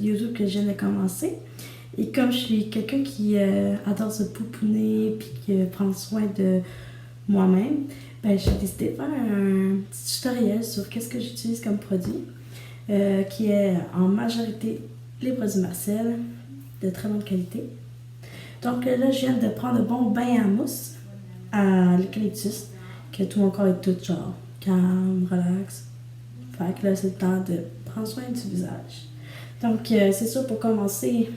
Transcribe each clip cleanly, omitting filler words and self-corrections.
YouTube que je viens de commencer. Et comme je suis quelqu'un qui adore se pouponner puis qui prend soin de moi-même, ben, j'ai décidé de faire un petit tutoriel sur qu'est-ce que j'utilise comme produit, qui est en majorité les produits Marcel, de très bonne qualité. Donc là, je viens de prendre un bon bain à mousse à l'eucalyptus, que tout mon corps est tout genre calme, relax. Fait que là, c'est le temps de prendre soin du visage. Donc, c'est sûr, pour commencer,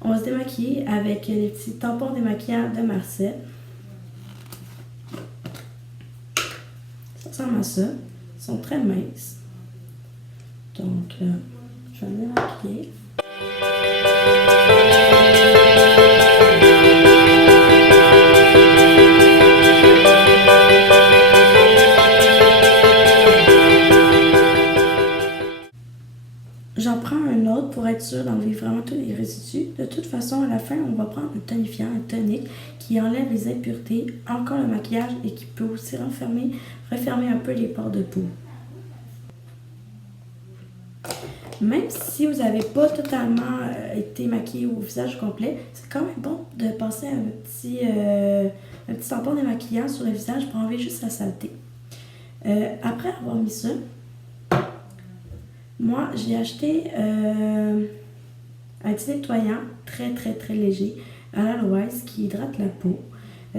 on va se démaquiller avec les petits tampons démaquillants de Marcel. Ça ressemble à ça. Ils sont très minces. Donc, je vais me démaquiller. J'en prends un autre pour être sûr d'enlever vraiment tous les résidus. De toute façon, à la fin, on va prendre un tonifiant, un tonique, qui enlève les impuretés, encore le maquillage et qui peut aussi refermer un peu les pores de peau. Même si vous n'avez pas totalement été maquillé au visage complet, c'est quand même bon de passer un petit tampon démaquillant sur le visage pour enlever juste la saleté. Après avoir mis ça, moi, j'ai acheté un petit nettoyant très léger à l'aloès qui hydrate la peau.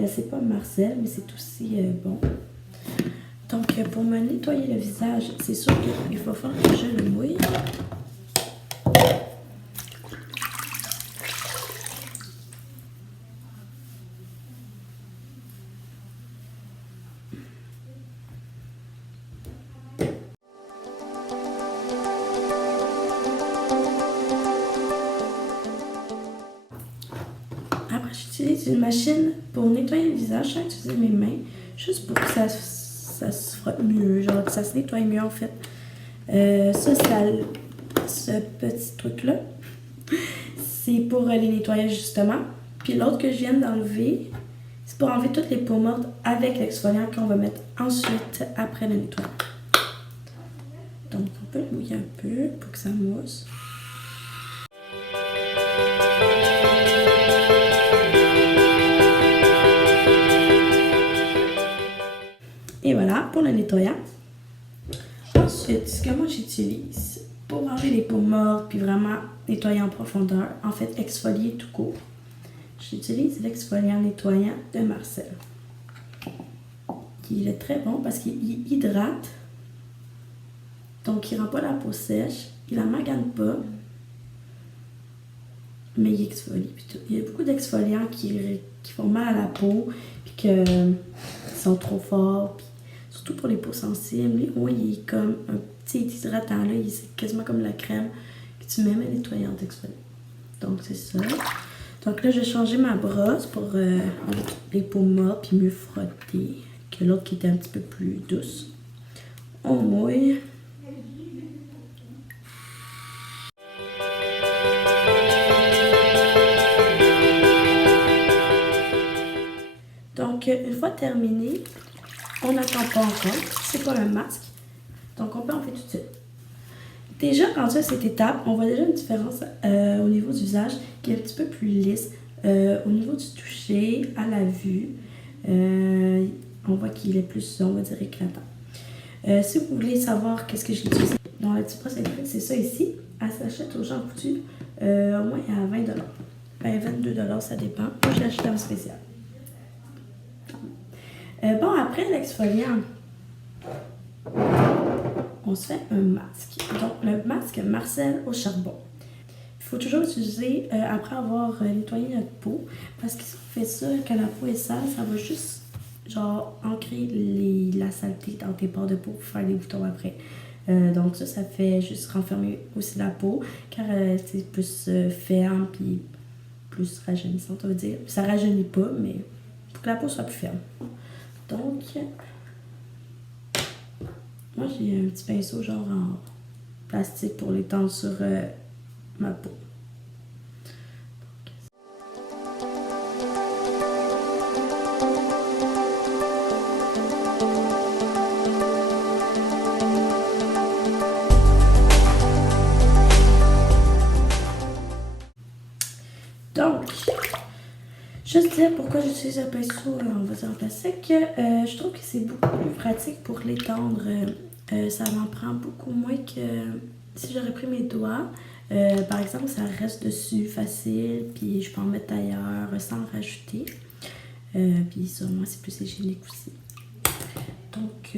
C'est pas Marcel, mais c'est aussi bon. Donc, pour me nettoyer le visage, c'est sûr qu'il faut faire que je le mouille. Après, j'utilise une machine pour nettoyer le visage sans utiliser mes mains, juste pour que ça se frotte mieux, genre que ça se nettoie mieux en fait. Ce petit truc-là, c'est pour les nettoyages justement. Puis l'autre que je viens d'enlever, c'est pour enlever toutes les peaux mortes avec l'exfoliant qu'on va mettre ensuite après le nettoyage. Donc on peut le mouiller un peu pour que ça mousse. Et voilà pour le nettoyant. Ensuite, ce que moi j'utilise pour enlever les peaux mortes puis vraiment nettoyer en profondeur, en fait exfolier tout court, j'utilise l'exfoliant nettoyant de Marcel. Qui est très bon parce qu'il hydrate, donc il rend pas la peau sèche, il la magane pas, mais il exfolie. Puis tout. Il y a beaucoup d'exfoliants qui font mal à la peau, puis qui sont trop forts. Puis surtout pour les peaux sensibles, lui, oui, il est comme un petit hydratant là, c'est quasiment comme la crème que tu mets, mais nettoyante exfoliante. Donc c'est ça. Donc là, je vais changer ma brosse pour enlever les peaux mortes puis mieux frotter que l'autre qui était un petit peu plus douce. On mouille. Donc, une fois terminé, on n'attend pas encore. C'est pas un masque. Donc, on peut en faire tout de suite. Déjà, quand ça, cette étape, on voit déjà une différence au niveau du visage qui est un petit peu plus lisse. Au niveau du toucher, à la vue, on voit qu'il est plus, on va dire, éclatant. Si vous voulez savoir qu'est-ce que j'ai utilisé dans la petite brosse électrique, c'est ça ici. Elle s'achète au Jean Coutu, au moins à 20 $. Ben, 22 $, ça dépend. Moi, je l'ai acheté en spécial. Bon, après l'exfoliant, on se fait un masque. Donc, le masque Marcel au charbon. Il faut toujours l'utiliser après avoir nettoyé notre peau. Parce que si on fait ça, quand la peau est sale, ça va juste, genre, ancrer la saleté dans tes pores de peau pour faire des boutons après. Donc, ça fait juste renfermer aussi la peau, car c'est plus ferme, puis plus rajeunissante, on va dire. Ça rajeunit pas, mais pour que la peau soit plus ferme. Donc, moi j'ai un petit pinceau genre en plastique pour l'étendre sur ma peau. Juste dire pourquoi j'utilise un pinceau, on va dire en plastique. Je trouve que c'est beaucoup plus pratique pour l'étendre. Ça m'en prend beaucoup moins que si j'aurais pris mes doigts. Par exemple, ça reste dessus facile, puis je peux en mettre ailleurs sans rajouter. Puis sur moi, c'est plus hygiénique aussi. Donc,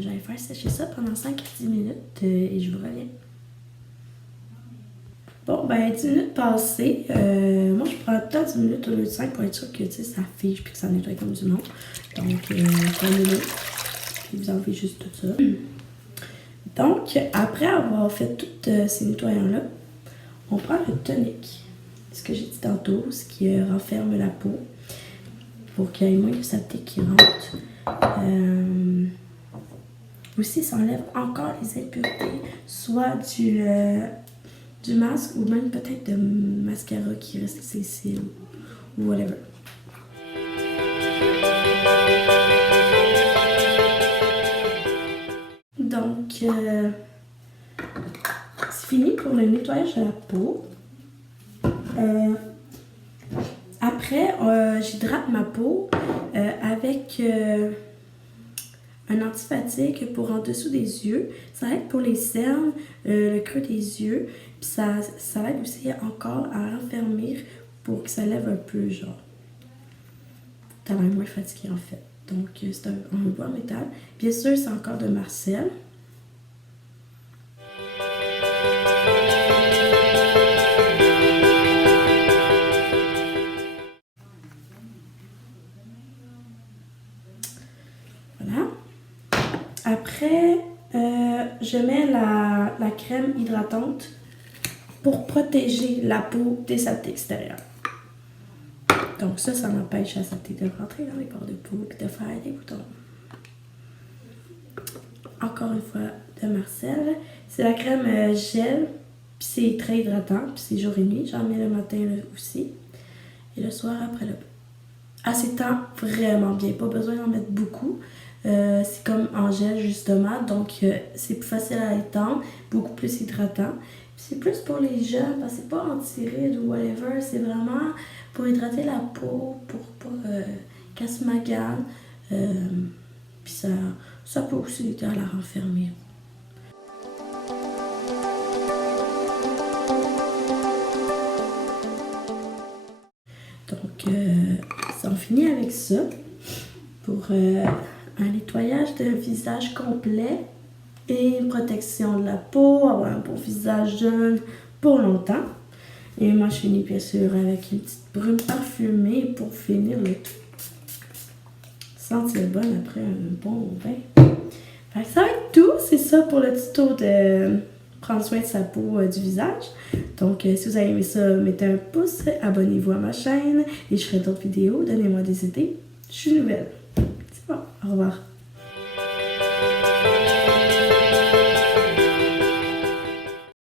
j'allais faire sécher ça pendant 5 à 10 minutes et je vous reviens. Bon, ben 10 minutes passées. Moi, je prends tout le temps 10 minutes au lieu de 5 pour être sûr que ça fige puis que ça nettoie comme du monde. Donc, 3 minutes. Puis vous enlevez juste tout ça. Donc, après avoir fait tous ces nettoyants-là, on prend le tonique. Ce que j'ai dit tantôt, ce qui renferme la peau pour qu'il y ait moins de saleté qui rentre. Aussi, ça enlève encore les impuretés, soit du masque ou même peut-être de mascara qui reste sur ses cils ou whatever. Donc, c'est fini pour le nettoyage de la peau. Après, j'hydrate ma peau avec un antifatigue pour en dessous des yeux. Ça aide pour les cernes, le creux des yeux. Puis ça aide aussi encore à renfermir pour que ça lève un peu, genre. T'as l'air moins fatigué en fait. Donc, c'est un bois en métal. Bien sûr, c'est encore de Marcel. Voilà. Après, je mets la crème hydratante pour protéger la peau des saletés extérieures. Donc ça empêche la saleté de rentrer dans les pores de peau et de faire des boutons. Encore une fois, de Marcel. C'est la crème gel, puis c'est très hydratant, puis c'est jour et nuit. J'en mets le matin là, aussi. Et le soir après le bain. Ah, c'est tend vraiment bien. Pas besoin d'en mettre beaucoup. C'est comme en gel justement, donc c'est plus facile à étendre, beaucoup plus hydratant. C'est plus pour les jeunes, parce que c'est pas anti-rides ou whatever, c'est vraiment pour hydrater la peau, pour pas qu'elle se magane. Puis ça peut aussi aider à la renfermer. Donc, on finit avec ça pour un nettoyage de visage complet et une protection de la peau, avoir un beau visage jeune pour longtemps. Et moi, je finis bien sûr avec une petite brume parfumée pour finir le tout. Sentir bonne après un bon bain. Fait que ça va être tout. C'est ça pour le tuto de prendre soin de sa peau du visage. Donc, si vous avez aimé ça, mettez un pouce, abonnez-vous à ma chaîne et je ferai d'autres vidéos. Donnez-moi des idées. Je suis nouvelle. C'est bon. Au revoir.